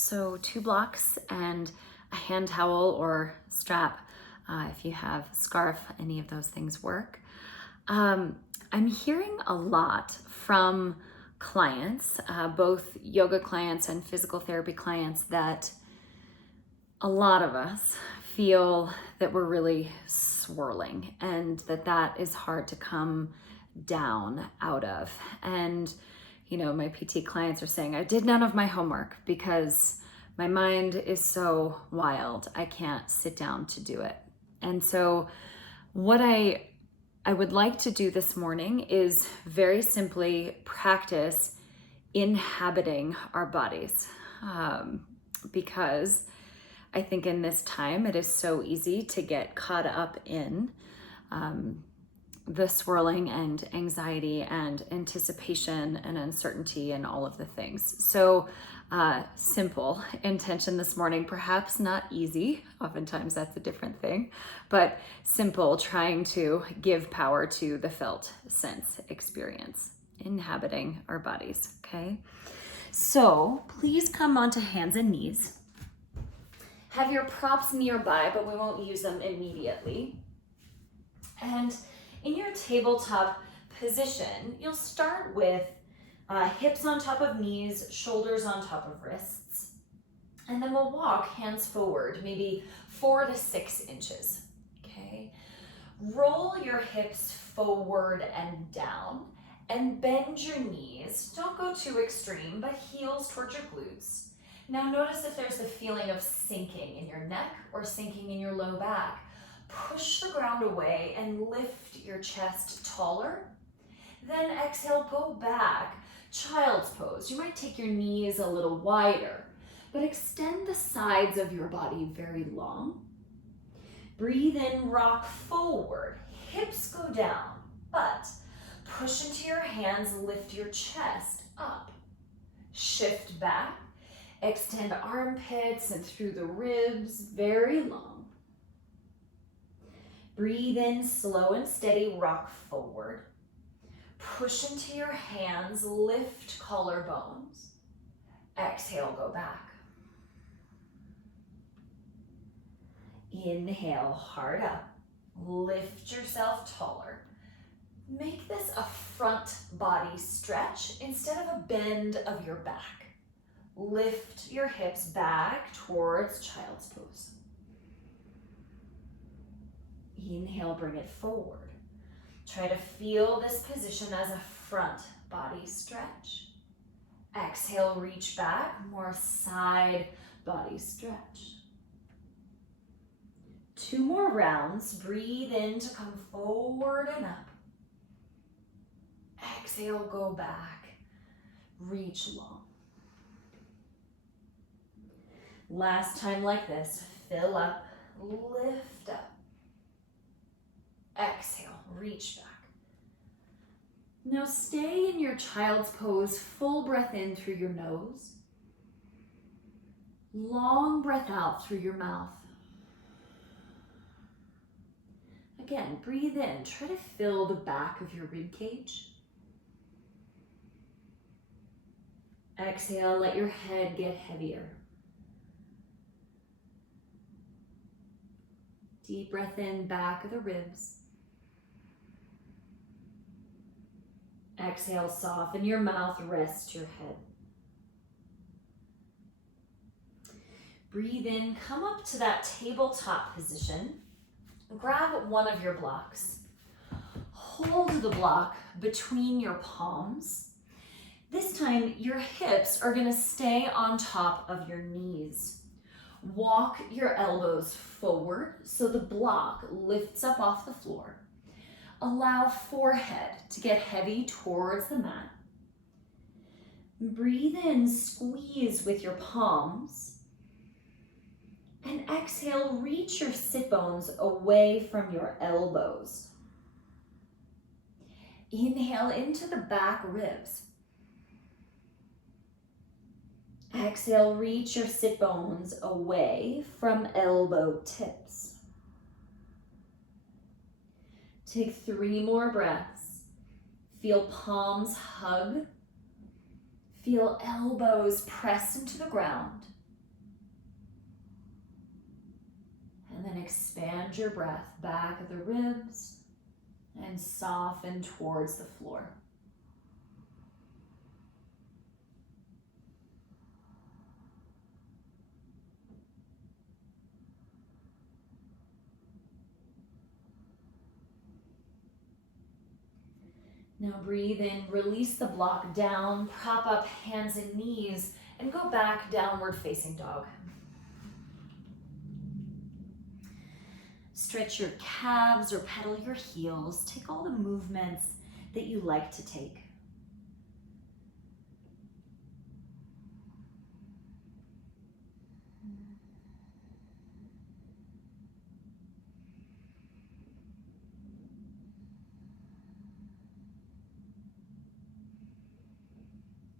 So 2 blocks and a hand towel or strap. If you have scarf, any of those things work. I'm hearing a lot from clients, both yoga clients and physical therapy clients, that a lot of us feel that we're really swirling and that is hard to come down out of. And my PT clients are saying, I did none of my homework because my mind is so wild. I can't sit down to do it. And so what I would like to do this morning is very simply practice inhabiting our bodies. Because I think in this time, it is so easy to get caught up in the swirling and anxiety and anticipation and uncertainty and all of the things. So simple intention this morning, perhaps not easy. Oftentimes that's a different thing, but simple, trying to give power to the felt sense experience, inhabiting our bodies, okay? So please come onto hands and knees. Have your props nearby, but we won't use them immediately. And in your tabletop position, you'll start with hips on top of knees, shoulders on top of wrists. And then we'll walk hands forward, maybe 4 to 6 inches, okay? Roll your hips forward and down and bend your knees. Don't go too extreme, but heels towards your glutes. Now notice if there's a feeling of sinking in your neck or sinking in your low back. Push the ground away and lift your chest taller. Then exhale, go back. Child's pose. You might take your knees a little wider, but extend the sides of your body very long. Breathe in, rock forward. Hips go down, but push into your hands, lift your chest up. Shift back. Extend armpits and through the ribs, very long. Breathe in, slow and steady, rock forward. Push into your hands, lift collarbones. Exhale, go back. Inhale, hard up. Lift yourself taller. Make this a front body stretch instead of a bend of your back. Lift your hips back towards child's pose. Inhale, bring it forward. Try to feel this position as a front body stretch. Exhale, reach back, more side body stretch. 2 more rounds. Breathe in to come forward and up. Exhale, go back. Reach long. Last time like this, fill up, lift up. Exhale, reach back. Now stay in your child's pose, full breath in through your nose. Long breath out through your mouth. Again, breathe in, try to fill the back of your rib cage. Exhale, let your head get heavier. Deep breath in, back of the ribs. Exhale, soften your mouth, rest your head. Breathe in, come up to that tabletop position. Grab one of your blocks. Hold the block between your palms. This time, your hips are gonna stay on top of your knees. Walk your elbows forward so the block lifts up off the floor. Allow forehead to get heavy towards the mat. Breathe in, squeeze with your palms. And exhale, reach your sit bones away from your elbows. Inhale into the back ribs. Exhale, reach your sit bones away from elbow tips. Take 3 more breaths. Feel palms hug. Feel elbows press into the ground. And then expand your breath back of the ribs and soften towards the floor. Now breathe in, release the block down, prop up hands and knees, and go back downward facing dog. Stretch your calves or pedal your heels. Take all the movements that you like to take.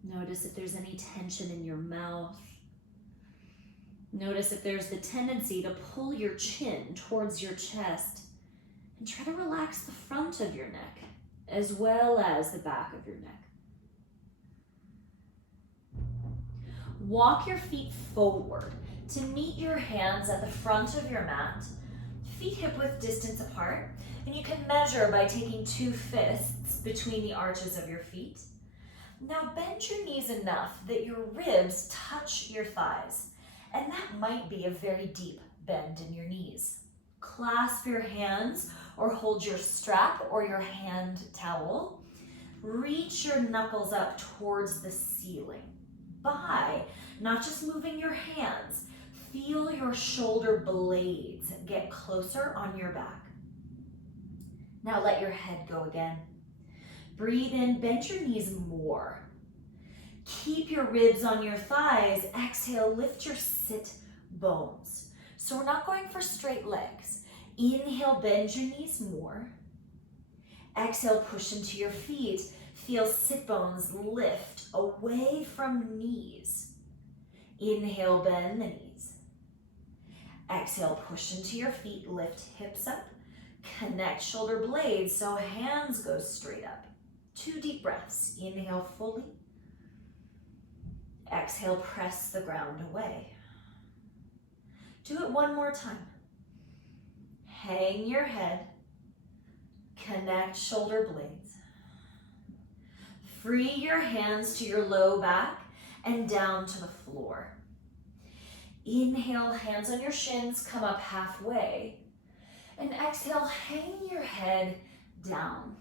Notice if there's any tension in your mouth. Notice if there's the tendency to pull your chin towards your chest, and try to relax the front of your neck as well as the back of your neck. Walk your feet forward to meet your hands at the front of your mat, feet hip width distance apart, and you can measure by taking 2 fists between the arches of your feet. Now bend your knees enough that your ribs touch your thighs, and that might be a very deep bend in your knees. Clasp your hands or hold your strap or your hand towel. Reach your knuckles up towards the ceiling by not just moving your hands, feel your shoulder blades get closer on your back. Now let your head go again. Breathe in, bend your knees more. Keep your ribs on your thighs. Exhale, lift your sit bones. So we're not going for straight legs. Inhale, bend your knees more. Exhale, push into your feet. Feel sit bones lift away from knees. Inhale, bend the knees. Exhale, push into your feet, lift hips up. Connect shoulder blades so hands go straight up. 2 deep breaths. Inhale fully. Exhale, press the ground away. Do it one more time. Hang your head. Connect shoulder blades. Free your hands to your low back and down to the floor. Inhale, hands on your shins, come up halfway. And exhale, hang your head down.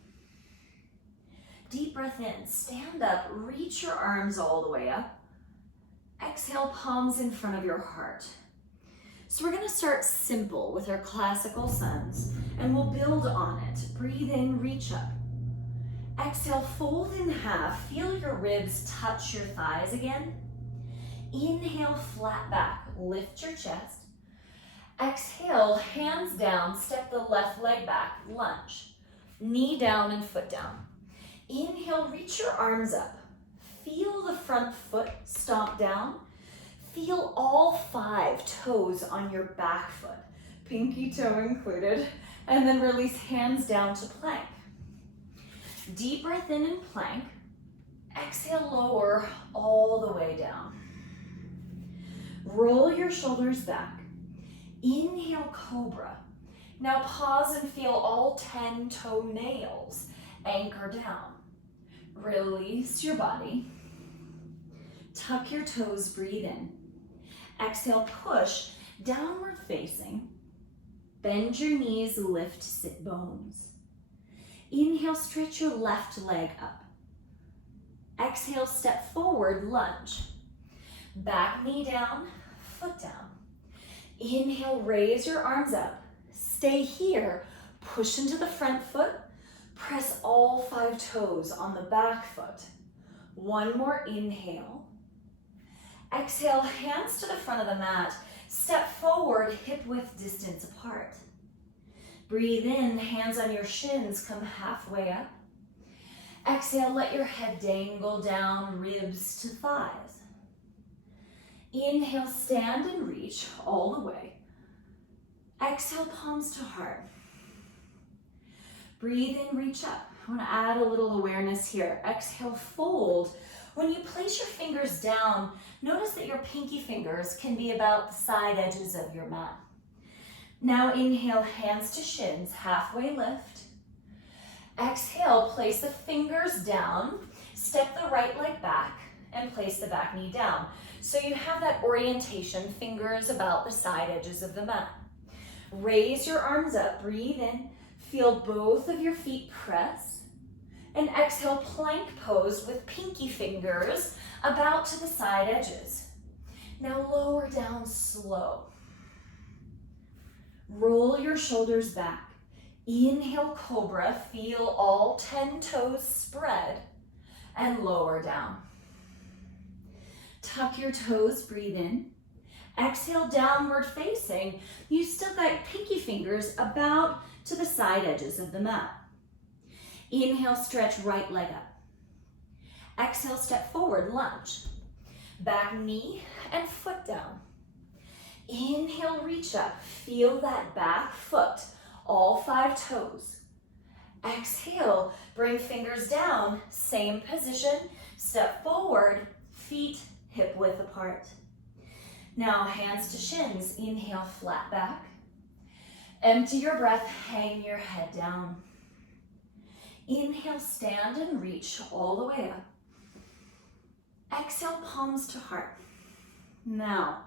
Deep breath in, stand up, reach your arms all the way up. Exhale, palms in front of your heart. So we're gonna start simple with our classical suns, and we'll build on it. Breathe in, reach up. Exhale, fold in half. Feel your ribs touch your thighs again. Inhale, flat back, lift your chest. Exhale, hands down, step the left leg back, lunge. Knee down and foot down. Inhale, reach your arms up. Feel the front foot stomp down. Feel all 5 toes on your back foot, pinky toe included, and then release hands down to plank. Deep breath in plank. Exhale, lower all the way down. Roll your shoulders back. Inhale, cobra. Now pause and feel all 10 toenails anchor down. Release your body. Tuck your toes, breathe in. Exhale, push, downward facing. Bend your knees, lift sit bones. Inhale, stretch your left leg up. Exhale, step forward, lunge. Back knee down, foot down. Inhale, raise your arms up. Stay here, push into the front foot. Press all 5 toes on the back foot. One more inhale. Exhale, hands to the front of the mat. Step forward, hip width distance apart. Breathe in, hands on your shins, come halfway up. Exhale, let your head dangle down, ribs to thighs. Inhale, stand and reach all the way. Exhale, palms to heart. Breathe in, reach up. I want to add a little awareness here. Exhale, fold. When you place your fingers down, notice that your pinky fingers can be about the side edges of your mat. Now inhale, hands to shins, halfway lift. Exhale, place the fingers down, step the right leg back, and place the back knee down. So you have that orientation, fingers about the side edges of the mat. Raise your arms up, breathe in, feel both of your feet press, and exhale, plank pose with pinky fingers about to the side edges. Now lower down slow. Roll your shoulders back. Inhale, cobra, feel all 10 toes spread, and lower down. Tuck your toes, breathe in. Exhale, downward facing. You still got pinky fingers about to the side edges of the mat. Inhale, stretch right leg up. Exhale, step forward, lunge. Back knee and foot down. Inhale, reach up. Feel that back foot, all 5 toes. Exhale, bring fingers down, same position. Step forward, feet hip width apart. Now hands to shins, inhale, flat back. Empty your breath, hang your head down. Inhale, stand and reach all the way up. Exhale, palms to heart. Now,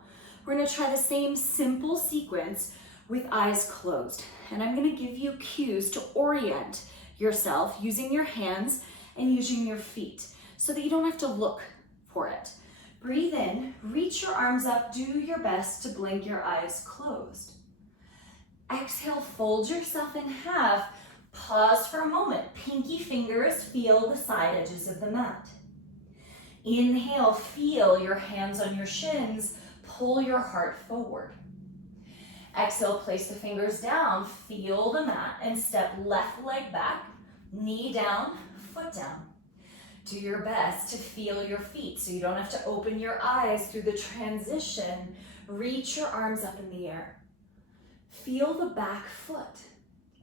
we're gonna try the same simple sequence with eyes closed. And I'm gonna give you cues to orient yourself using your hands and using your feet so that you don't have to look for it. Breathe in, reach your arms up, do your best to blink your eyes closed. Exhale, fold yourself in half. Pause for a moment. Pinky fingers feel the side edges of the mat. Inhale, feel your hands on your shins. Pull your heart forward. Exhale, place the fingers down. Feel the mat and step left leg back. Knee down, foot down. Do your best to feel your feet so you don't have to open your eyes through the transition. Reach your arms up in the air. Feel the back foot.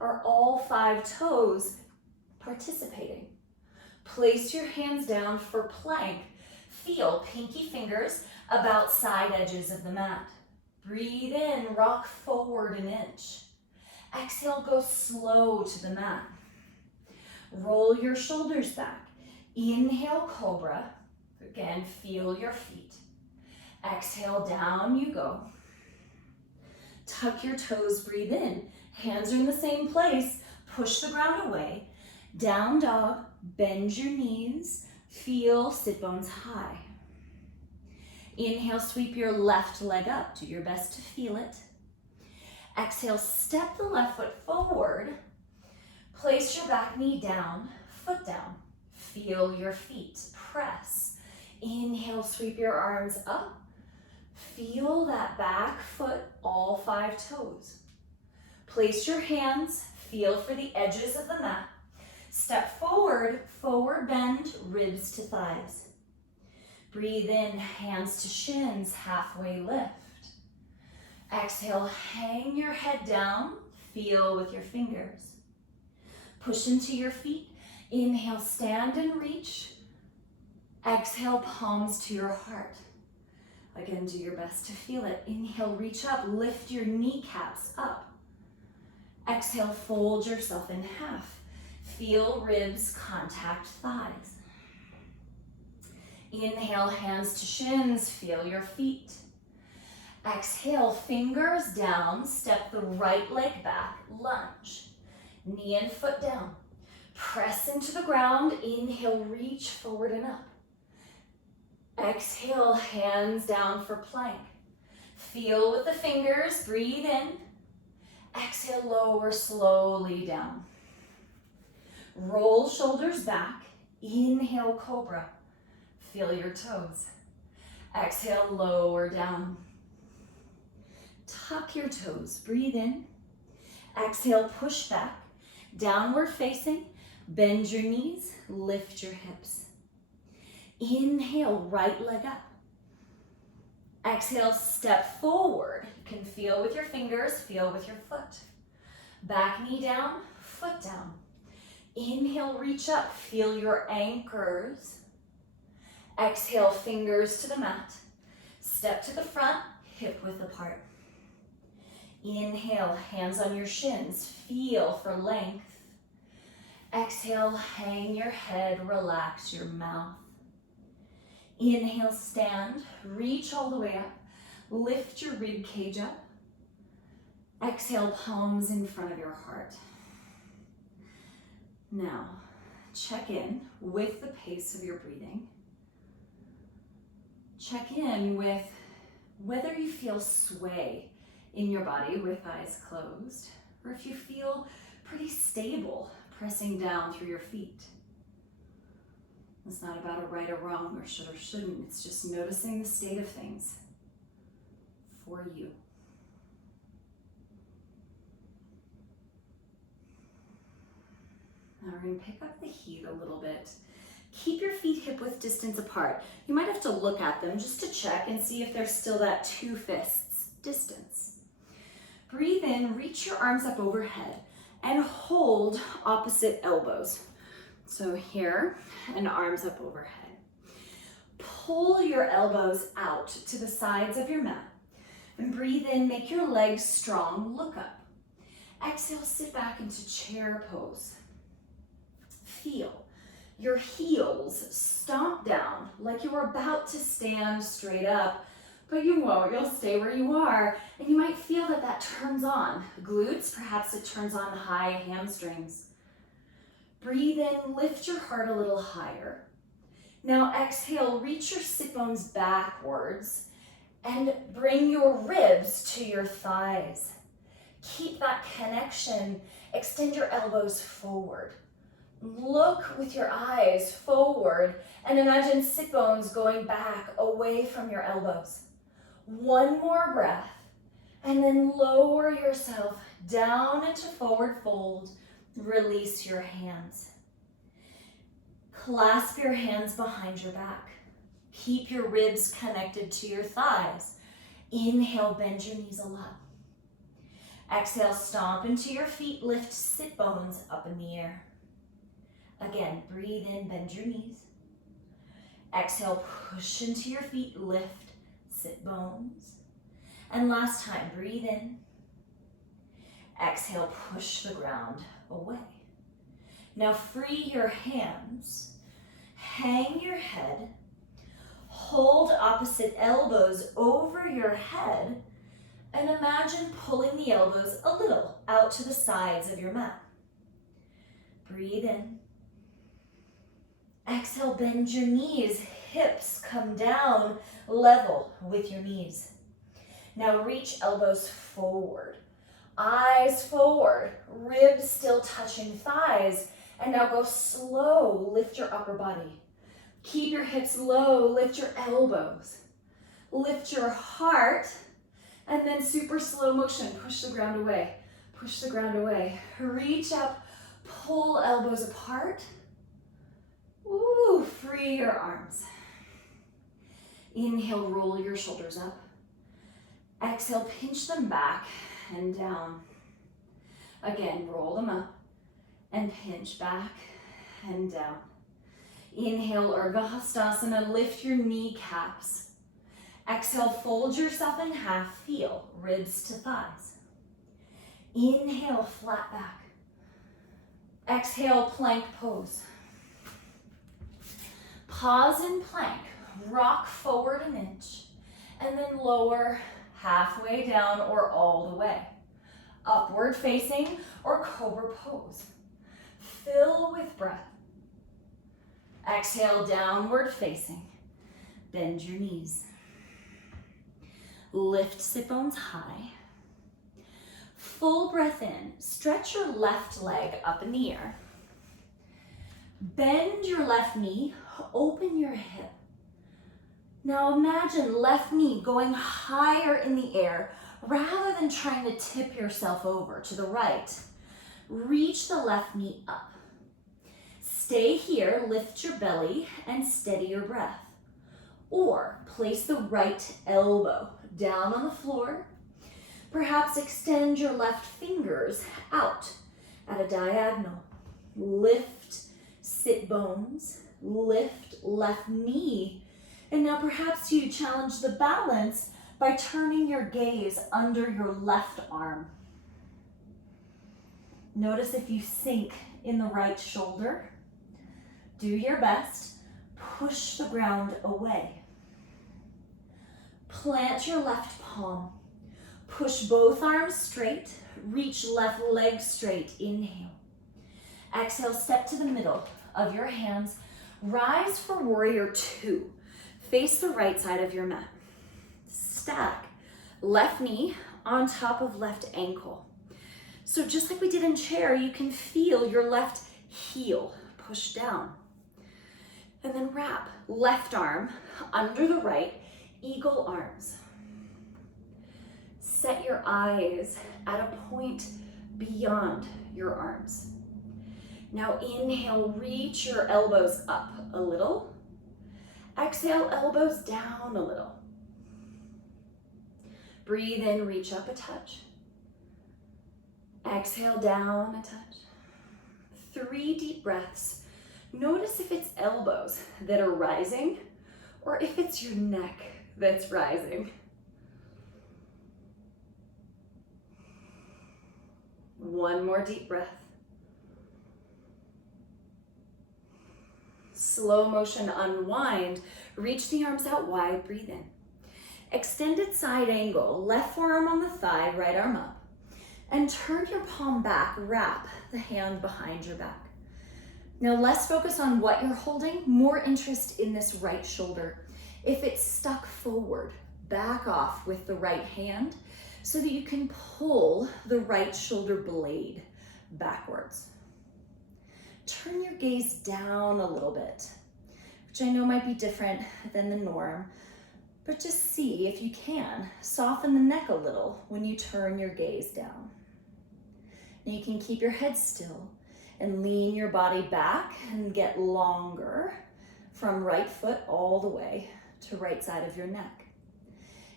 Are all 5 toes participating? Place your hands down for plank. Feel pinky fingers about side edges of the mat. Breathe in, rock forward an inch. Exhale, go slow to the mat. Roll your shoulders back. Inhale, cobra. Again, feel your feet. Exhale, down you go. Tuck your toes, breathe in. Hands are in the same place. Push the ground away. Down dog, bend your knees. Feel sit bones high. Inhale, sweep your left leg up. Do your best to feel it. Exhale, step the left foot forward. Place your back knee down, foot down. Feel your feet, press. Inhale, sweep your arms up. Feel that back foot, all 5 toes. Place your hands, feel for the edges of the mat. Step forward, forward bend, ribs to thighs. Breathe in, hands to shins, halfway lift. Exhale, hang your head down, feel with your fingers. Push into your feet. Inhale, stand and reach. Exhale, palms to your heart. Again, do your best to feel it. Inhale, reach up, lift your kneecaps up. Exhale, fold yourself in half. Feel ribs contact thighs. Inhale, hands to shins, feel your feet. Exhale, fingers down, step the right leg back, lunge. Knee and foot down. Press into the ground, inhale, reach forward and up. Exhale, hands down for plank. Feel with the fingers, breathe in. Exhale, lower slowly down. Roll shoulders back, inhale, cobra. Feel your toes. Exhale, lower down. Tuck your toes, breathe in. Exhale, push back, downward facing. Bend your knees, lift your hips. Inhale, right leg up. Exhale, step forward. You can feel with your fingers, feel with your foot. Back knee down, foot down. Inhale, reach up, feel your anchors. Exhale, fingers to the mat. Step to the front, hip width apart. Inhale, hands on your shins, feel for length. Exhale, hang your head, relax your mouth. Inhale, stand, reach all the way up. Lift your rib cage up. Exhale, palms in front of your heart. Now, check in with the pace of your breathing. Check in with whether you feel sway in your body with eyes closed, or if you feel pretty stable pressing down through your feet. It's not about a right or wrong or should or shouldn't. It's just noticing the state of things for you. Now we're going to pick up the heat a little bit. Keep your feet hip-width distance apart. You might have to look at them just to check and see if there's still that 2 fists distance. Breathe in, reach your arms up overhead and hold opposite elbows. So here, and arms up overhead. Pull your elbows out to the sides of your mat. And breathe in, make your legs strong, look up. Exhale, sit back into chair pose. Feel your heels stomp down like you're about to stand straight up, but you won't, you'll stay where you are. And you might feel that that turns on glutes, perhaps it turns on high hamstrings. Breathe in, lift your heart a little higher. Now exhale, reach your sit bones backwards and bring your ribs to your thighs. Keep that connection, extend your elbows forward. Look with your eyes forward and imagine sit bones going back away from your elbows. One more breath and then lower yourself down into forward fold. Release your hands. Clasp your hands behind your back. Keep your ribs connected to your thighs. Inhale, bend your knees a lot. Exhale, stomp into your feet, lift sit bones up in the air. Again, breathe in, bend your knees. Exhale, push into your feet, lift sit bones. And last time, breathe in. Exhale, push the ground away. Now free your hands, hang your head, hold opposite elbows over your head, and imagine pulling the elbows a little out to the sides of your mat. Breathe in. Exhale, bend your knees, hips come down, level with your knees. Now reach elbows forward, eyes forward, ribs still touching thighs, and now go slow, lift your upper body. Keep your hips low, lift your elbows, lift your heart, and then super slow motion, push the ground away, push the ground away. Reach up, pull elbows apart. Ooh, free your arms. Inhale, roll your shoulders up. Exhale, pinch them back and down. Again, roll them up and pinch back and down. Inhale, Urdhva Hastasana, lift your kneecaps. Exhale, fold yourself in half, feel ribs to thighs. Inhale, flat back. Exhale, plank pose. Pause in plank, rock forward an inch, and then lower halfway down or all the way. Upward facing or cobra pose. Fill with breath. Exhale, downward facing. Bend your knees. Lift sit bones high. Full breath in. Stretch your left leg up in the air. Bend your left knee, open your hip. Now imagine left knee going higher in the air rather than trying to tip yourself over to the right. Reach the left knee up. Stay here, lift your belly and steady your breath. Or place the right elbow down on the floor. Perhaps extend your left fingers out at a diagonal. Lift sit bones, lift left knee. And now perhaps you challenge the balance by turning your gaze under your left arm. Notice if you sink in the right shoulder. Do your best. Push the ground away. Plant your left palm. Push both arms straight. Reach left leg straight. Inhale. Exhale, step to the middle of your hands. Rise for warrior two. Face the right side of your mat. Stack left knee on top of left ankle. So just like we did in chair, you can feel your left heel push down. And then wrap left arm under the right, eagle arms. Set your eyes at a point beyond your arms. Now inhale, reach your elbows up a little. Exhale, elbows down a little. Breathe in, reach up a touch. Exhale, down a touch. 3 deep breaths. Notice if it's elbows that are rising or if it's your neck that's rising. One more deep breath. Slow motion unwind. Reach the arms out wide, breathe in. Extended side angle, left forearm on the thigh, right arm up. And turn your palm back, wrap the hand behind your back. Now less focus on what you're holding, more interest in this right shoulder. If it's stuck forward, back off with the right hand so that you can pull the right shoulder blade backwards. Turn your gaze down a little bit, which I know might be different than the norm, but just see if you can soften the neck a little when you turn your gaze down. Now you can keep your head still and lean your body back and get longer from right foot all the way to right side of your neck.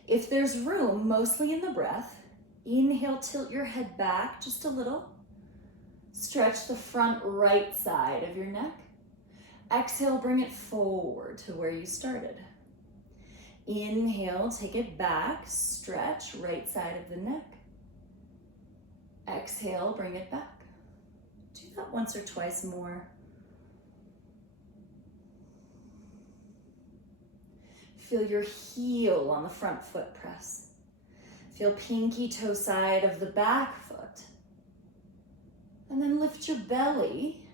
If there's room, mostly in the breath, inhale, tilt your head back just a little. Stretch the front right side of your neck. Exhale, bring it forward to where you started. Inhale, take it back, stretch right side of the neck. Exhale, bring it back. Do that once or twice more. Feel your heel on the front foot press. Feel pinky toe side of the back foot. And then lift your belly.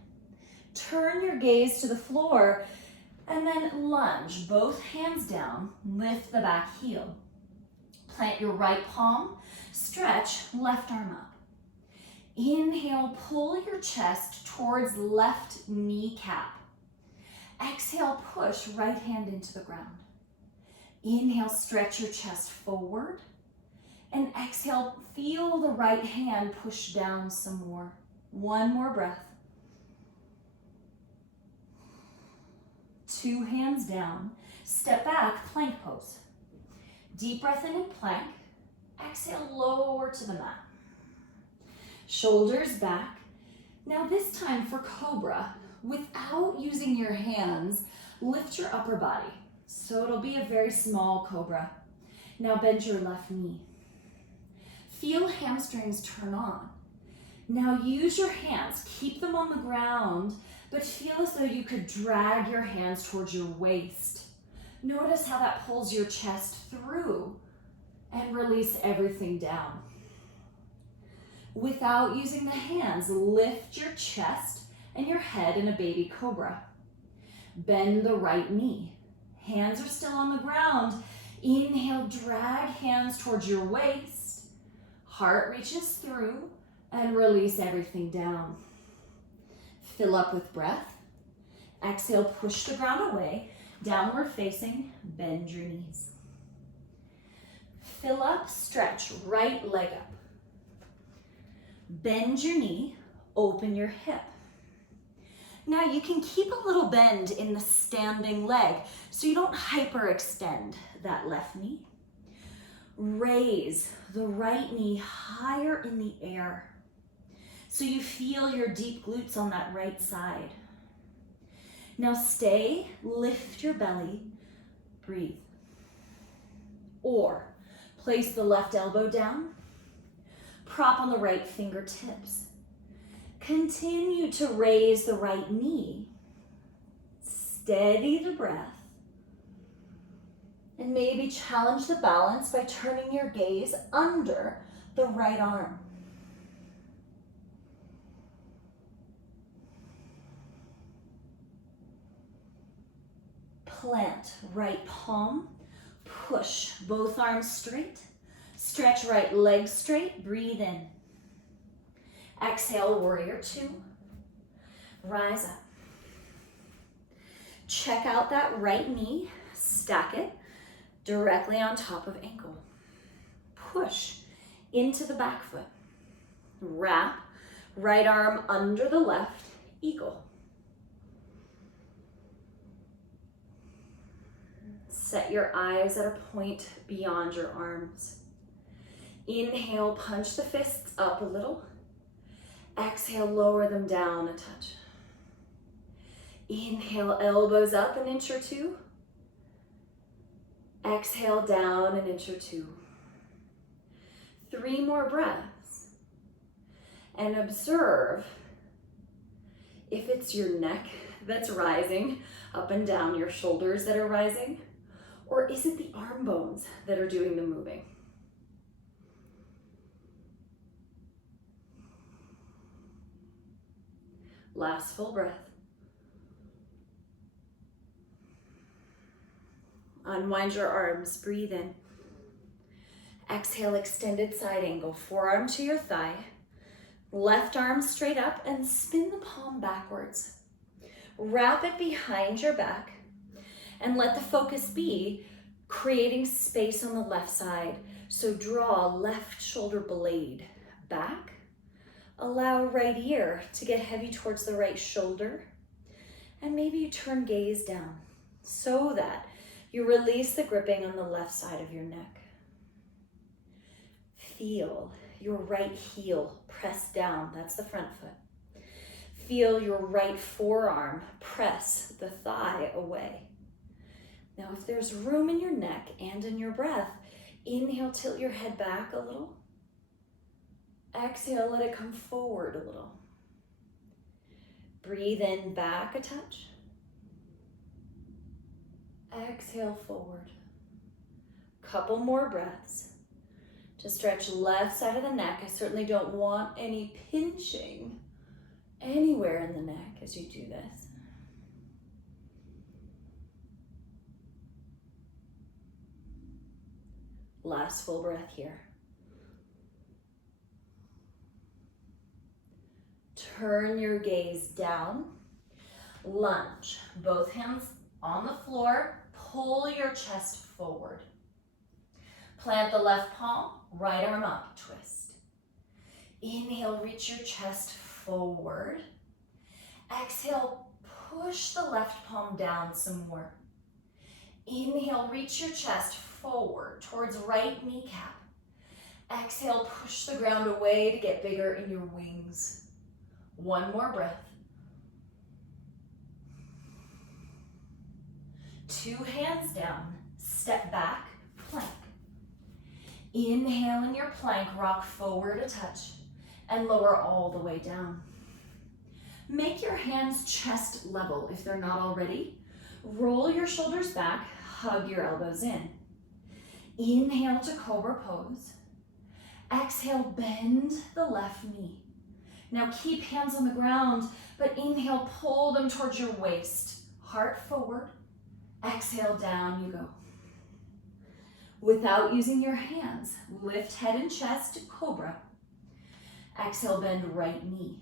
Turn your gaze to the floor and then lunge, both hands down, lift the back heel. Plant your right palm, stretch left arm up. Inhale, pull your chest towards left kneecap. Exhale, push right hand into the ground. Inhale, stretch your chest forward. And exhale, feel the right hand push down some more. One more breath. 2 hands down. Step back, plank pose. Deep breath in plank. Exhale, lower to the mat. Shoulders back. Now this time for cobra, without using your hands, lift your upper body. So it'll be a very small cobra. Now bend your left knee. Feel hamstrings turn on. Now use your hands, keep them on the ground, but feel as though you could drag your hands towards your waist. Notice how that pulls your chest through and release everything down. Without using the hands, lift your chest and your head in a baby cobra. Bend the right knee. Hands are still on the ground. Inhale, drag hands towards your waist. Heart reaches through and release everything down. Fill up with breath. Exhale, push the ground away. Downward facing, bend your knees. Fill up, stretch, right leg up. Bend your knee, open your hip. Now you can keep a little bend in the standing leg so you don't hyperextend that left knee. Raise the right knee higher in the air so you feel your deep glutes on that right side. Now stay, lift your belly, breathe. Or Place the left elbow down. Prop on the right fingertips. Continue to raise the right knee. Steady the breath. And maybe challenge the balance by turning your gaze under the right arm. Plant right palm, push both arms straight, stretch right leg straight, breathe in. Exhale, warrior two, rise up. Check out that right knee, stack it directly on top of ankle. Push into the back foot. Wrap right arm under the left, eagle. Set your eyes at a point beyond your arms. Inhale, punch the fists up a little. Exhale, lower them down a touch. Inhale, elbows up an inch or two. Exhale, down an inch or two. 3 more breaths. And observe if it's your neck that's rising up and down, your shoulders that are rising, or is it the arm bones that are doing the moving? Last full breath. Unwind your arms, breathe in. Exhale, extended side angle, forearm to your thigh. Left arm straight up and spin the palm backwards. Wrap it behind your back and let the focus be creating space on the left side. So draw left shoulder blade back. Allow right ear to get heavy towards the right shoulder. And maybe you turn gaze down so that you release the gripping on the left side of your neck. Feel your right heel press down, that's the front foot. Feel your right forearm press the thigh away. Now, if there's room in your neck and in your breath, inhale, tilt your head back a little. Exhale, let it come forward a little. Breathe in, back a touch. Exhale, forward. Couple more breaths. To stretch left side of the neck. I certainly don't want any pinching anywhere in the neck as you do this. Last full breath here. Turn your gaze down. Lunge. Both hands on the floor. Pull your chest forward. Plant the left palm, right arm up, twist. Inhale, reach your chest forward. Exhale, push the left palm down some more. Inhale, reach your chest forward towards right kneecap. Exhale, push the ground away to get bigger in your wings. 1 more breath. 2 hands down, step back, plank. Inhale in your plank, rock forward a touch and lower all the way down. Make your hands chest level if they're not already. Roll your shoulders back, hug your elbows in. Inhale to cobra pose. Exhale, bend the left knee. Now keep hands on the ground, but inhale, pull them towards your waist. Heart forward. Exhale, down you go. Without using your hands, lift head and chest to cobra. Exhale, bend right knee.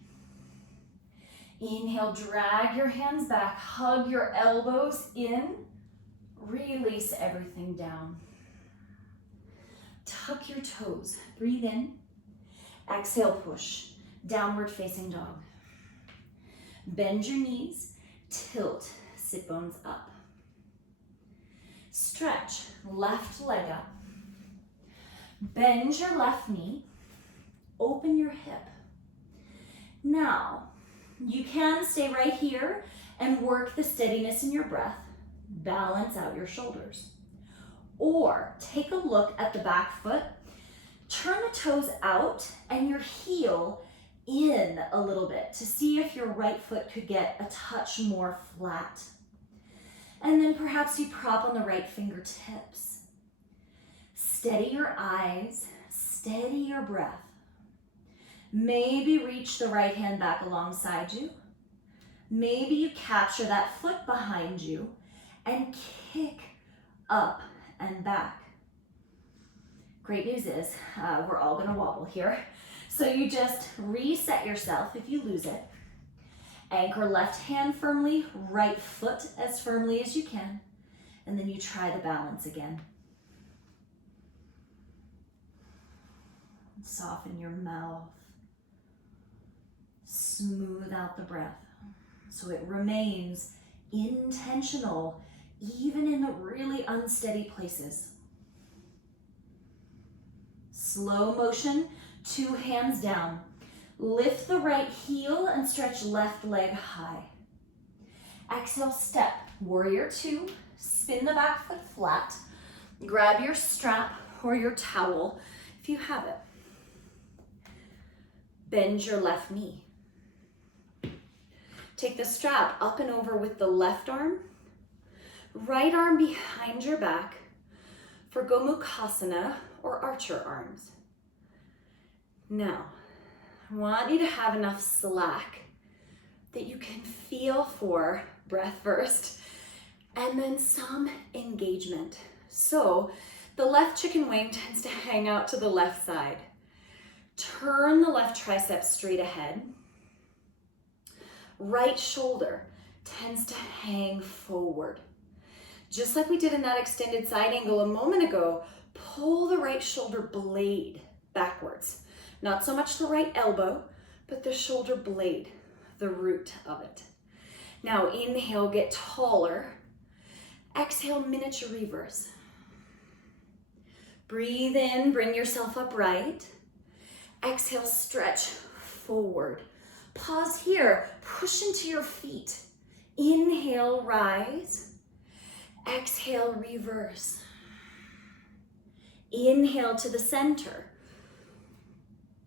Inhale, drag your hands back, hug your elbows in, release everything down. Tuck your toes, breathe in. Exhale, push, downward facing dog. Bend your knees, tilt, sit bones up. Stretch, left leg up. Bend your left knee, open your hip. Now, you can stay right here and work the steadiness in your breath. Balance out your shoulders. Or take a look at the back foot, turn the toes out and your heel in a little bit to see if your right foot could get a touch more flat. And then perhaps you prop on the right fingertips. Steady your eyes, steady your breath. Maybe reach the right hand back alongside you. Maybe you capture that foot behind you and kick up and back. Great news is we're all gonna wobble here. So you just reset yourself if you lose it. Anchor left hand firmly, right foot as firmly as you can, and then you try the balance again. Soften your mouth. Smooth out the breath so it remains intentional even in the really unsteady places. Slow motion, 2 hands down. Lift the right heel and stretch left leg high. Exhale, step, warrior 2. Spin the back foot flat. Grab your strap or your towel if you have it. Bend your left knee. Take the strap up and over with the left arm. Right arm behind your back for Gomukhasana or archer arms. Now, I want you to have enough slack that you can feel for breath first and then some engagement. So the left chicken wing tends to hang out to the left side. Turn the left tricep straight ahead. Right shoulder tends to hang forward. Just like we did in that extended side angle a moment ago, pull the right shoulder blade backwards. Not so much the right elbow, but the shoulder blade, the root of it. Now inhale, get taller. Exhale, miniature reverse. Breathe in, bring yourself upright. Exhale, stretch forward. Pause here, push into your feet. Inhale, rise. Exhale, reverse. Inhale to the center.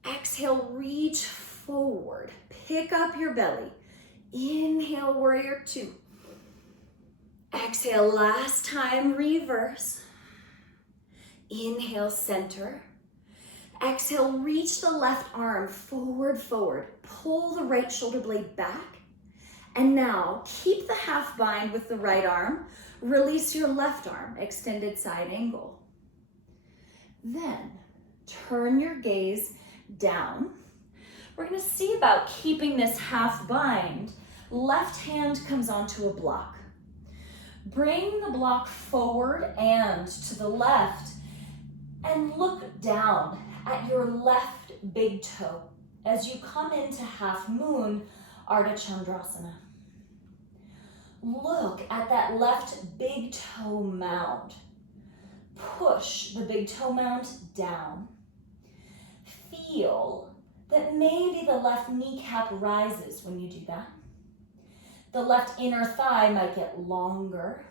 Exhale, reach forward. Pick up your belly. Inhale, warrior 2. Exhale, last time, reverse. Inhale, center. Exhale, reach the left arm forward, forward. Pull the right shoulder blade back. And now keep the half bind with the right arm. Release your left arm, extended side angle. Then turn your gaze down. We're gonna see about keeping this half bind. Left hand comes onto a block. Bring the block forward and to the left and look down at your left big toe as you come into half moon, Ardha Chandrasana. Look at that left big toe mound. Push the big toe mound down. Feel that maybe the left kneecap rises when you do that. The left inner thigh might get longer.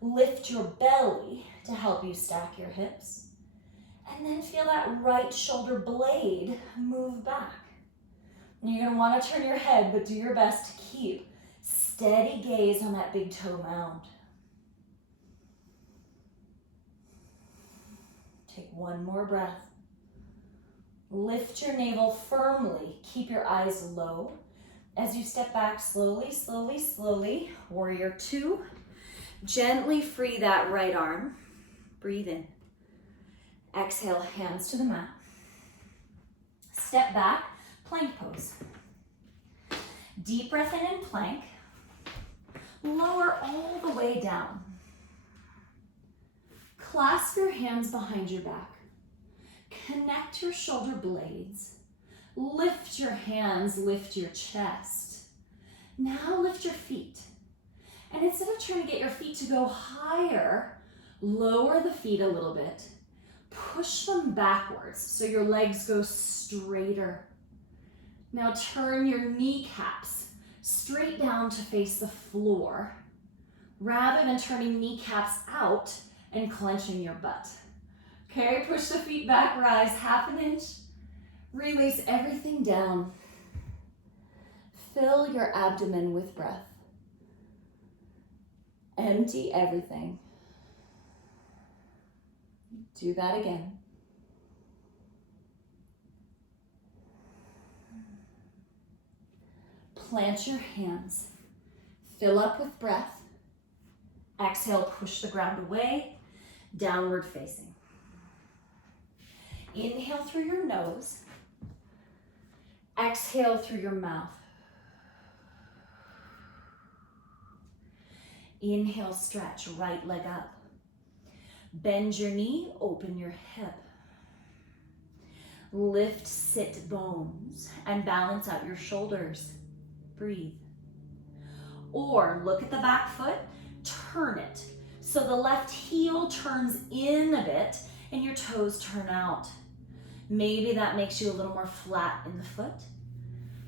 Lift your belly to help you stack your hips. And then feel that right shoulder blade move back. You're gonna wanna turn your head, but do your best to keep steady gaze on that big toe mound. Take one more breath. Lift your navel firmly. Keep your eyes low. As you step back slowly, slowly, slowly, warrior 2. Gently free that right arm. Breathe in. Exhale, hands to the mat. Step back, plank pose. Deep breath in plank. Lower all the way down. Clasp your hands behind your back. Connect your shoulder blades. Lift your hands, lift your chest. Now lift your feet. And instead of trying to get your feet to go higher, lower the feet a little bit. Push them backwards so your legs go straighter. Now turn your kneecaps straight down to face the floor. Rather than turning kneecaps out and clenching your butt. Okay, push the feet back, rise half an inch. Release everything down. Fill your abdomen with breath. Empty everything. Do that again. Plant your hands. Fill up with breath. Exhale, push the ground away. Downward facing. Inhale through your nose. Exhale through your mouth. Inhale, stretch, right leg up. Bend your knee, open your hip. Lift sit bones and balance out your shoulders. Breathe. Or look at the back foot, turn it. So the left heel turns in a bit and your toes turn out. Maybe that makes you a little more flat in the foot.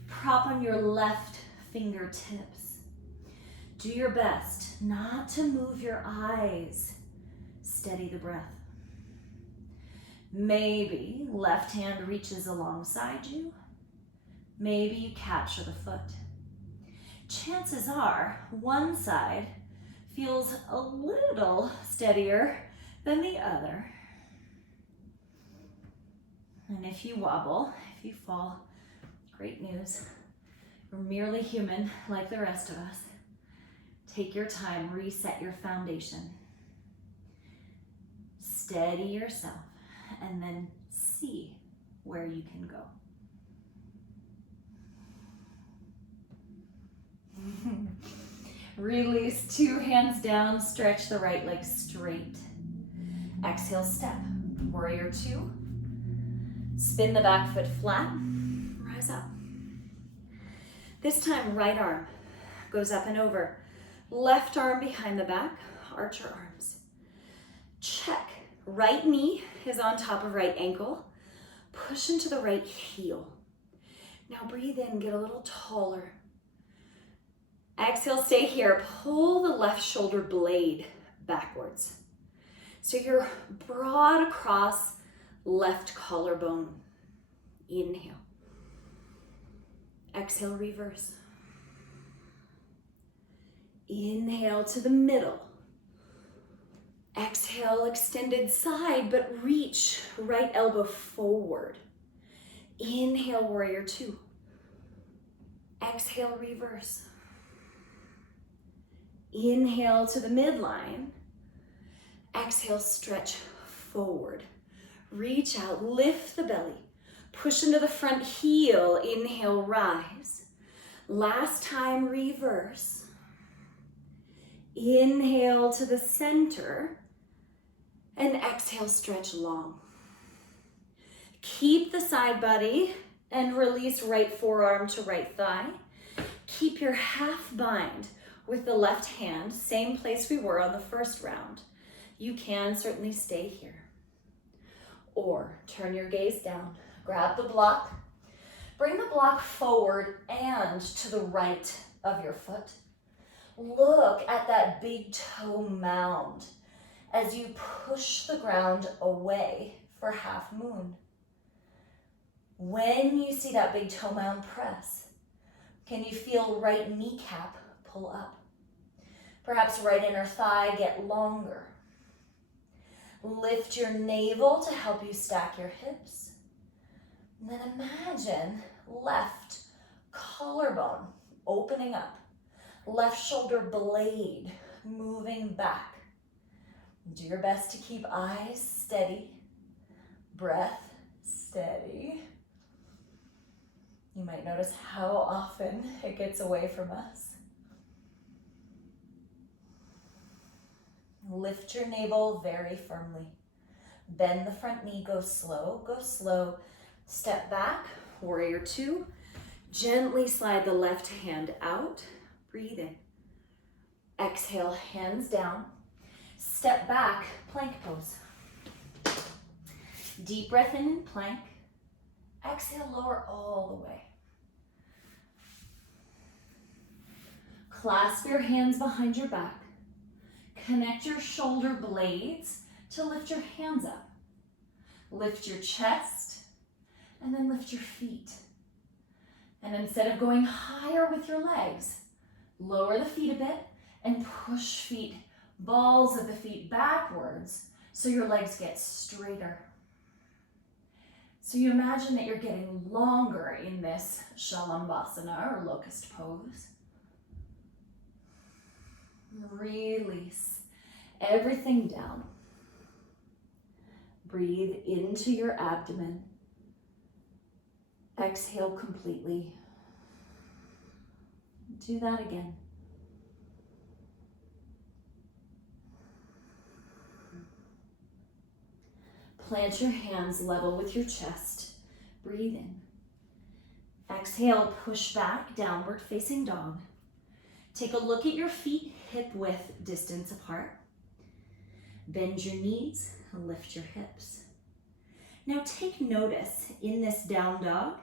Prop on your left fingertips. Do your best not to move your eyes. Steady the breath. Maybe left hand reaches alongside you. Maybe you capture the foot. Chances are one side feels a little steadier than the other. And if you wobble, if you fall, great news. We're merely human like the rest of us. Take your time, reset your foundation. Steady yourself, and then see where you can go. Release, 2 hands down, stretch the right leg straight. Exhale, step, warrior 2. Spin the back foot flat, rise up. This time, right arm goes up and over. Left arm behind the back, arch your arms. Check, right knee is on top of right ankle. Push into the right heel. Now breathe in, get a little taller. Exhale, stay here. Pull the left shoulder blade backwards. So you're broad across left collarbone. Inhale. Exhale, reverse. Inhale to the middle. Exhale, extended side, but reach right elbow forward. Inhale, warrior 2. Exhale, reverse. Inhale to the midline. Exhale, stretch forward. Reach out, lift the belly. Push into the front heel. Inhale, rise. Last time, reverse. Inhale to the center. And exhale, stretch long. Keep the side body and release right forearm to right thigh. Keep your half bind with the left hand, same place we were on the first round. You can certainly stay here. Or turn your gaze down, grab the block, bring the block forward and to the right of your foot. Look at that big toe mound as you push the ground away for half moon. When you see that big toe mound press, can you feel right kneecap pull up? Perhaps right inner thigh get longer. Lift your navel to help you stack your hips. And then imagine left collarbone opening up. Left shoulder blade moving back. Do your best to keep eyes steady, breath steady. You might notice how often it gets away from us. Lift your navel very firmly. Bend the front knee, go slow, go slow. Step back, warrior 2. Gently slide the left hand out. Breathe in. Exhale, hands down. Step back, plank pose. Deep breath in plank. Exhale, lower all the way. Clasp your hands behind your back. Connect your shoulder blades to lift your hands up. Lift your chest, and then lift your feet. And instead of going higher with your legs, lower the feet a bit and push balls of the feet backwards so your legs get straighter. So you imagine that you're getting longer in this Shalambhasana or locust pose. Release everything down. Breathe into your abdomen. Exhale completely. Do that again. Plant your hands level with your chest. Breathe in. Exhale, push back, downward facing dog. Take a look at your feet, hip width distance apart. Bend your knees, lift your hips. Now take notice in this down dog.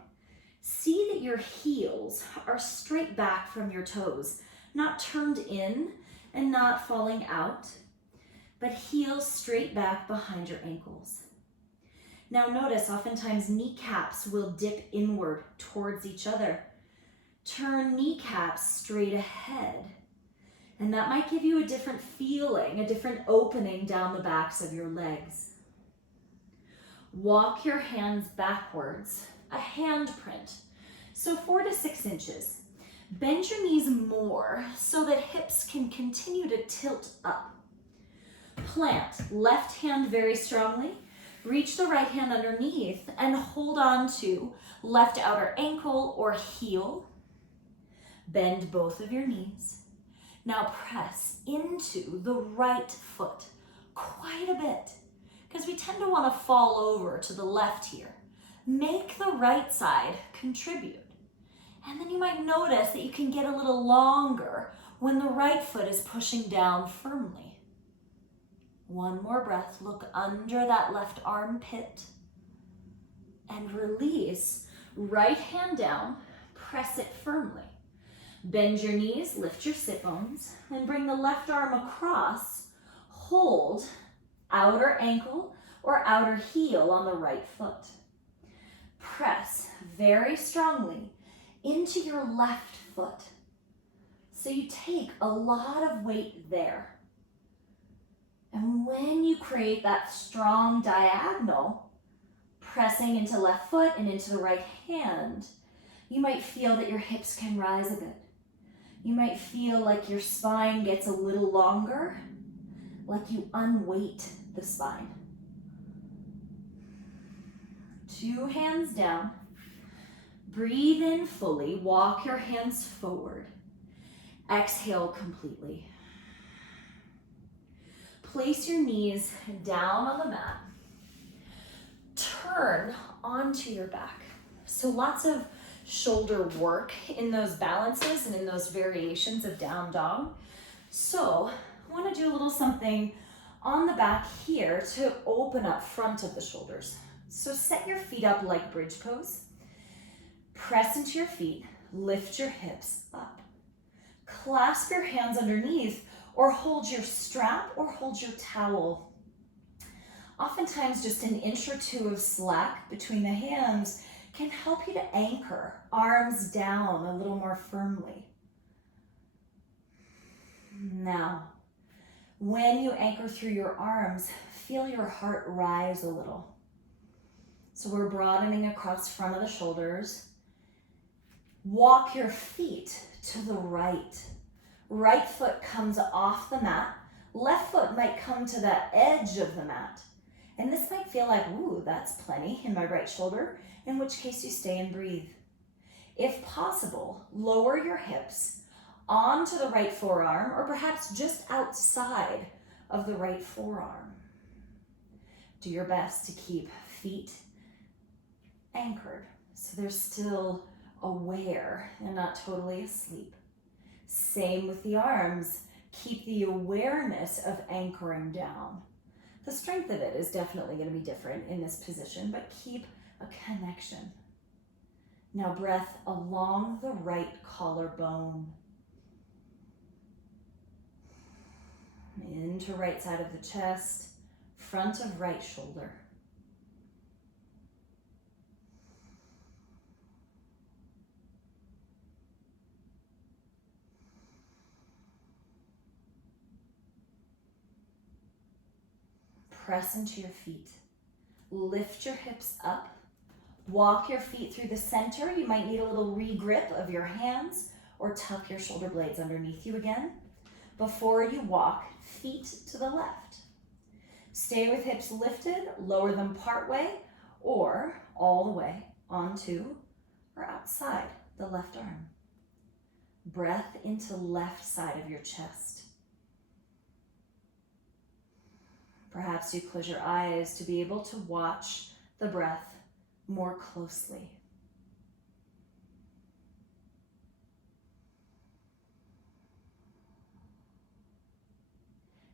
See that your heels are straight back from your toes, not turned in and not falling out, but heels straight back behind your ankles. Now notice oftentimes kneecaps will dip inward towards each other. Turn kneecaps straight ahead. And that might give you a different feeling, a different opening down the backs of your legs. Walk your hands backwards, a hand print. So 4 to 6 inches. Bend your knees more so that hips can continue to tilt up. Plant left hand very strongly. Reach the right hand underneath and hold on to left outer ankle or heel. Bend both of your knees. Now press into the right foot quite a bit because we tend to want to fall over to the left here. Make the right side contribute. And then you might notice that you can get a little longer when the right foot is pushing down firmly. One more breath. Look under that left armpit and release. Right hand down, press it firmly. Bend your knees, lift your sit bones, and bring the left arm across. Hold outer ankle or outer heel on the right foot. Press very strongly into your left foot. So you take a lot of weight there. And when you create that strong diagonal, pressing into left foot and into the right hand, you might feel that your hips can rise a bit. You might feel like your spine gets a little longer, like you unweight the spine. 2 hands down. Breathe in fully. Walk your hands forward. Exhale completely. Place your knees down on the mat. Turn onto your back. So lots of shoulder work in those balances and in those variations of down dog. So I want to do a little something on the back here to open up front of the shoulders. So set your feet up like bridge pose. Press into your feet, lift your hips up. Clasp your hands underneath or hold your strap or hold your towel. Oftentimes just an inch or 2 of slack between the hands can help you to anchor arms down a little more firmly. Now, when you anchor through your arms, feel your heart rise a little. So we're broadening across front of the shoulders. Walk your feet to the right. Right foot comes off the mat. Left foot might come to the edge of the mat. And this might feel like, ooh, that's plenty in my right shoulder, in which case you stay and breathe. If possible, lower your hips onto the right forearm or perhaps just outside of the right forearm. Do your best to keep feet anchored so they're still aware and not totally asleep. Same with the arms. Keep the awareness of anchoring down. The strength of it is definitely going to be different in this position, but keep a connection. Now breath along the right collarbone. Into right side of the chest, front of right shoulder. Press into your feet. Lift your hips up. Walk your feet through the center. You might need a little re-grip of your hands or tuck your shoulder blades underneath you again. Before you walk, feet to the left. Stay with hips lifted, lower them part way or all the way onto or outside the left arm. Breath into left side of your chest. Perhaps you close your eyes to be able to watch the breath more closely.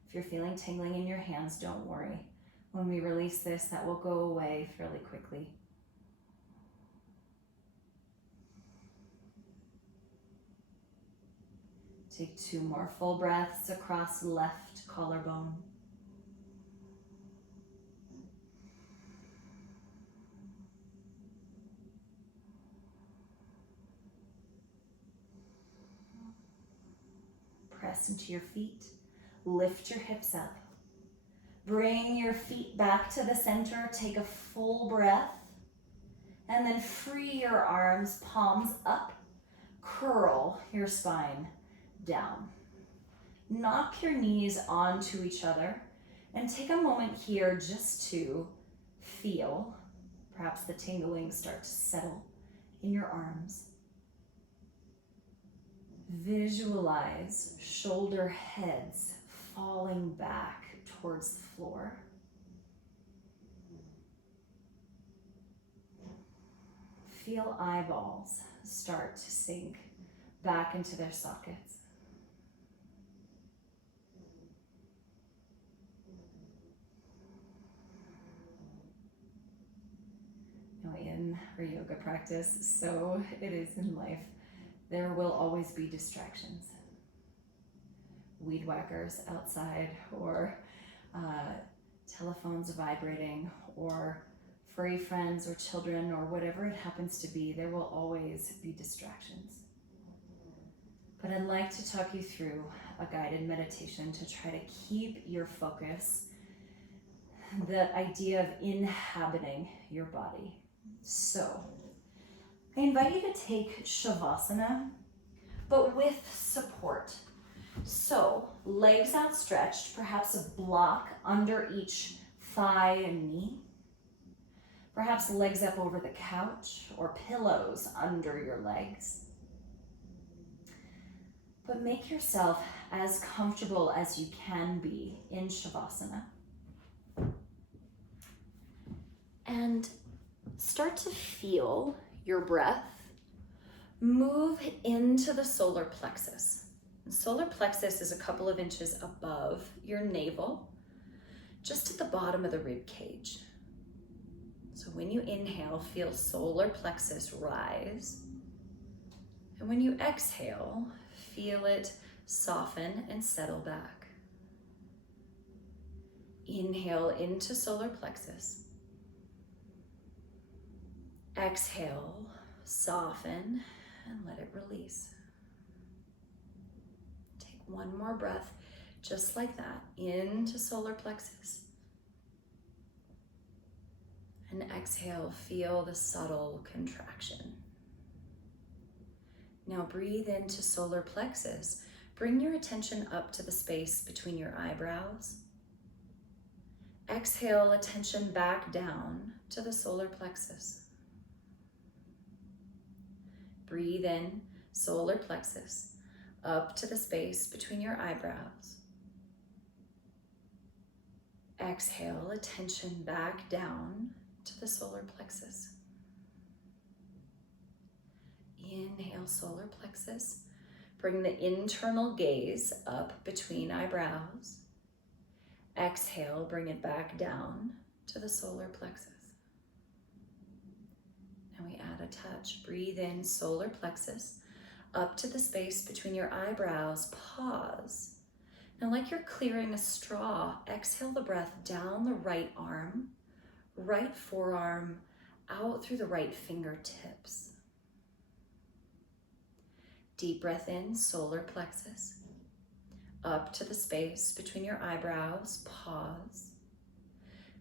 If you're feeling tingling in your hands, don't worry. When we release this, that will go away fairly quickly. Take 2 more full breaths across left collarbone. Press into your feet. Lift your hips up. Bring your feet back to the center. Take a full breath. And then free your arms, palms up. Curl your spine down. Knock your knees onto each other. And take a moment here just to feel, perhaps the tingling start to settle in your arms. Visualize shoulder heads falling back towards the floor. Feel eyeballs start to sink back into their sockets. Now in our yoga practice, so it is in life, there will always be distractions. Weed whackers outside, or telephones vibrating, or furry friends or children, or whatever it happens to be, there will always be distractions. But I'd like to talk you through a guided meditation to try to keep your focus, the idea of inhabiting your body. So, I invite you to take Shavasana, but with support. So, legs outstretched, perhaps a block under each thigh and knee. Perhaps legs up over the couch or pillows under your legs. But make yourself as comfortable as you can be in Shavasana. And start to feel your breath move into the solar plexus. The solar plexus is a couple of inches above your navel, just at the bottom of the rib cage. So when you inhale, feel solar plexus rise. And when you exhale, feel it soften and settle back. Inhale into solar plexus. Exhale, soften, and let it release. Take one more breath, just like that, into solar plexus. And exhale, feel the subtle contraction. Now breathe into solar plexus. Bring your attention up to the space between your eyebrows. Exhale, attention back down to the solar plexus. Breathe in, solar plexus, up to the space between your eyebrows. Exhale, attention back down to the solar plexus. Inhale, solar plexus. Bring the internal gaze up between eyebrows. Exhale, bring it back down to the solar plexus. Now we add a touch. Breathe in, solar plexus, up to the space between your eyebrows. Pause. Now, like you're clearing a straw, exhale the breath down the right arm, right forearm, out through the right fingertips. Deep breath in, solar plexus. Up to the space between your eyebrows, pause.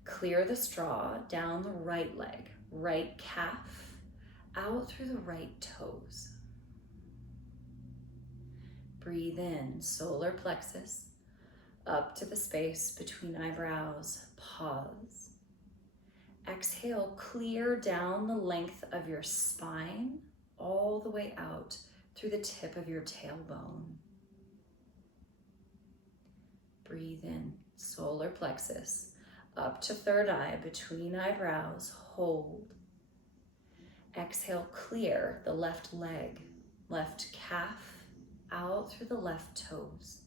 Clear the straw down the right leg, right calf, out through the right toes. Breathe in, solar plexus. Up to the space between eyebrows, pause. Exhale, clear down the length of your spine, all the way out through the tip of your tailbone. Breathe in, solar plexus, up to third eye, between eyebrows, hold. Exhale, clear the left leg, left calf, out through the left toes.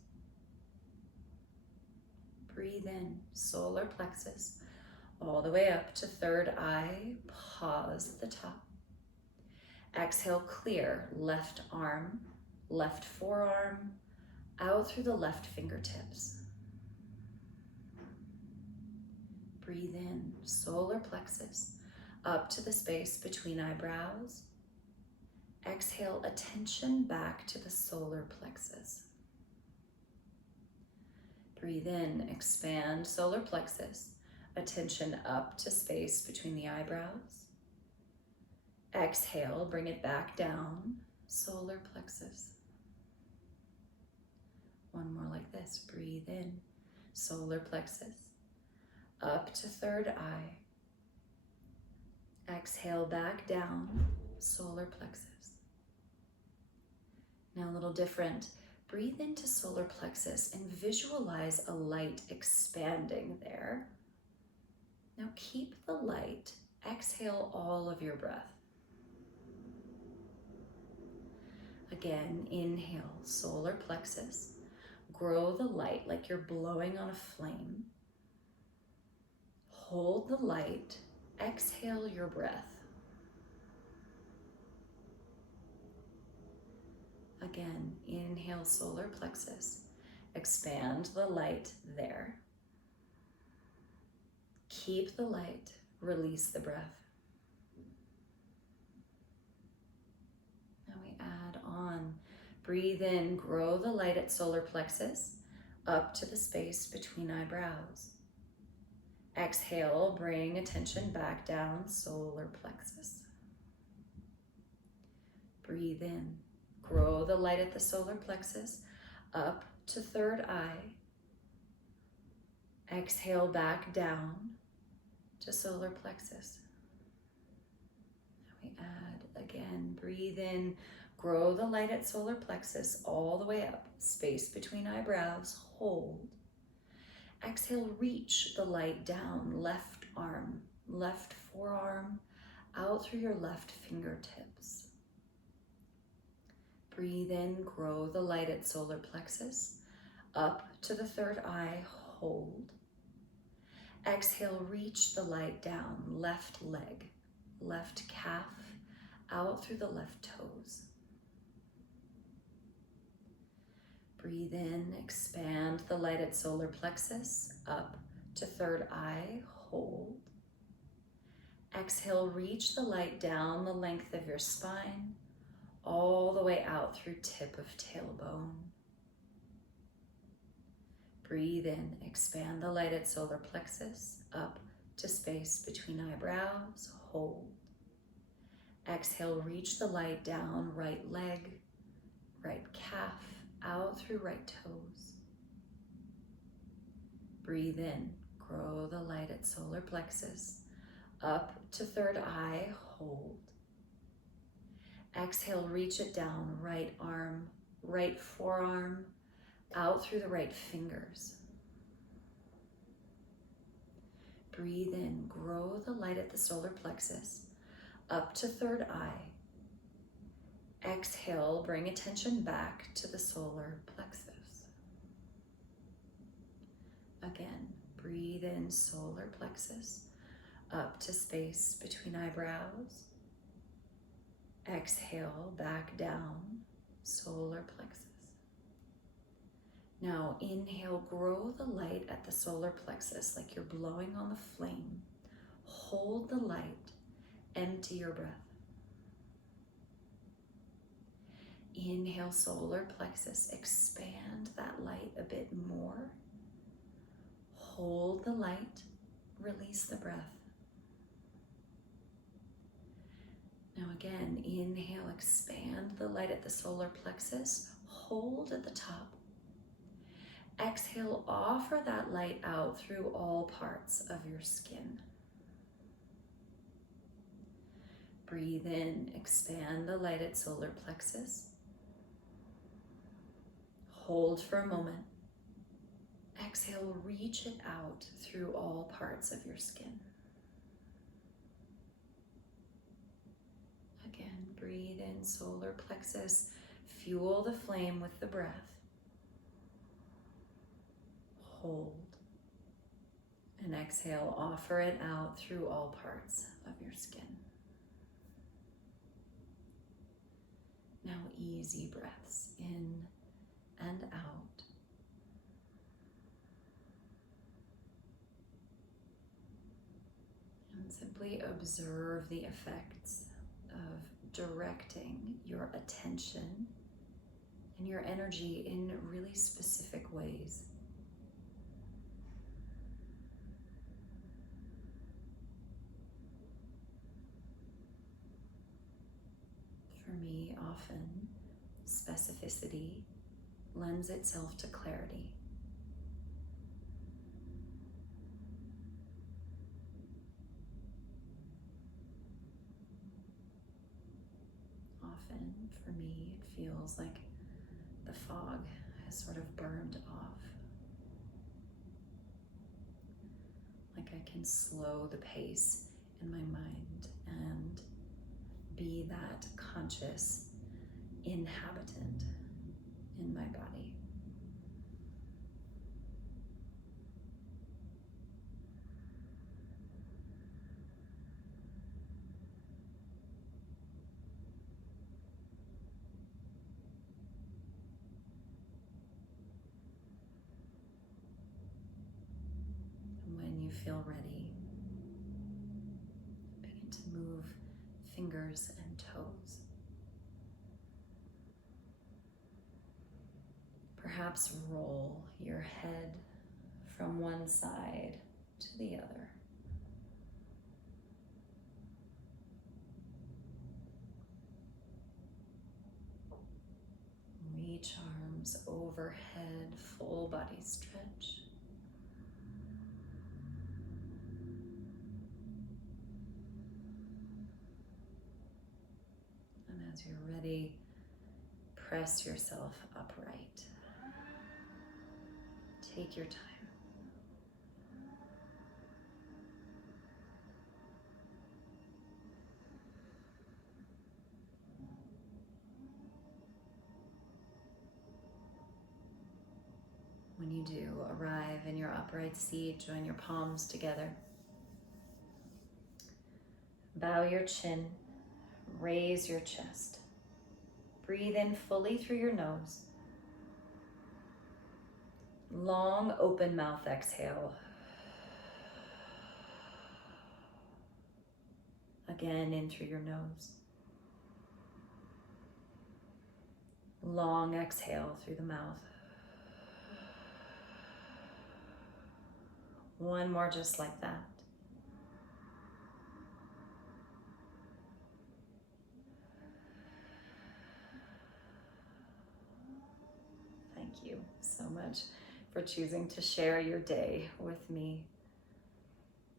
Breathe in, solar plexus, all the way up to third eye, pause at the top. Exhale, clear left arm, left forearm, out through the left fingertips. Breathe in, solar plexus, up to the space between eyebrows. Exhale, attention back to the solar plexus. Breathe in, expand solar plexus, attention up to space between the eyebrows. Exhale, bring it back down, solar plexus. One more like this. Breathe in, solar plexus, up to third eye. Exhale, back down, solar plexus. Now a little different. Breathe into solar plexus and visualize a light expanding there. Now keep the light. Exhale all of your breath. Again, inhale, solar plexus. Grow the light like you're blowing on a flame. Hold the light. Exhale your breath. Again, inhale, solar plexus. Expand the light there. Keep the light. Release the breath. Now we add on. Breathe in, grow the light at solar plexus, up to the space between eyebrows. Exhale, bring attention back down, solar plexus. Breathe in, grow the light at the solar plexus, up to third eye. Exhale, back down to solar plexus. Now we add again, breathe in, grow the light at solar plexus all the way up, space between eyebrows, hold. Exhale, reach the light down, left arm, left forearm, out through your left fingertips. Breathe in, grow the light at solar plexus, up to the third eye, hold. Exhale, reach the light down, left leg, left calf, out through the left toes. Breathe in, expand the light at solar plexus, up to third eye, hold. Exhale, reach the light down the length of your spine, all the way out through tip of tailbone. Breathe in, expand the light at solar plexus, up to space between eyebrows, hold. Exhale, reach the light down, right leg, right calf, out through right toes. Breathe in, grow the light at solar plexus, up to third eye, hold. Exhale, reach it down, right arm, right forearm, out through the right fingers. Breathe in, grow the light at the solar plexus, up to third eye. Exhale, bring attention back to the solar plexus. Again, breathe in, solar plexus, up to space between eyebrows. Exhale, back down, solar plexus. Now inhale, grow the light at the solar plexus like you're blowing on the flame. Hold the light, empty your breath. Inhale, solar plexus, expand that light a bit more. Hold the light, release the breath. Now again, inhale, expand the light at the solar plexus, hold at the top. Exhale, offer that light out through all parts of your skin. Breathe in, expand the light at solar plexus. Hold for a moment. Exhale, reach it out through all parts of your skin. Again, breathe in, solar plexus. Fuel the flame with the breath. Hold. And exhale, offer it out through all parts of your skin. Now easy breaths in and out. And simply observe the effects of directing your attention and your energy in really specific ways. For me, often specificity lends itself to clarity. Often, for me, it feels like the fog has sort of burned off. Like I can slow the pace in my mind and be that conscious inhabitant in my body. And when you feel ready, begin to move fingers and toes. Perhaps roll your head from one side to the other. Reach arms overhead, full body stretch. And as you're ready, press yourself upright. Take your time. When you do arrive in your upright seat, join your palms together. Bow your chin, raise your chest. Breathe in fully through your nose. Long open mouth exhale. Again, in through your nose. Long exhale through the mouth. One more just like that. Thank you so much for choosing to share your day with me.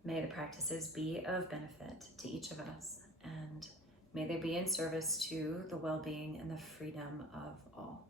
May the practices be of benefit to each of us, and may they be in service to the well-being and the freedom of all.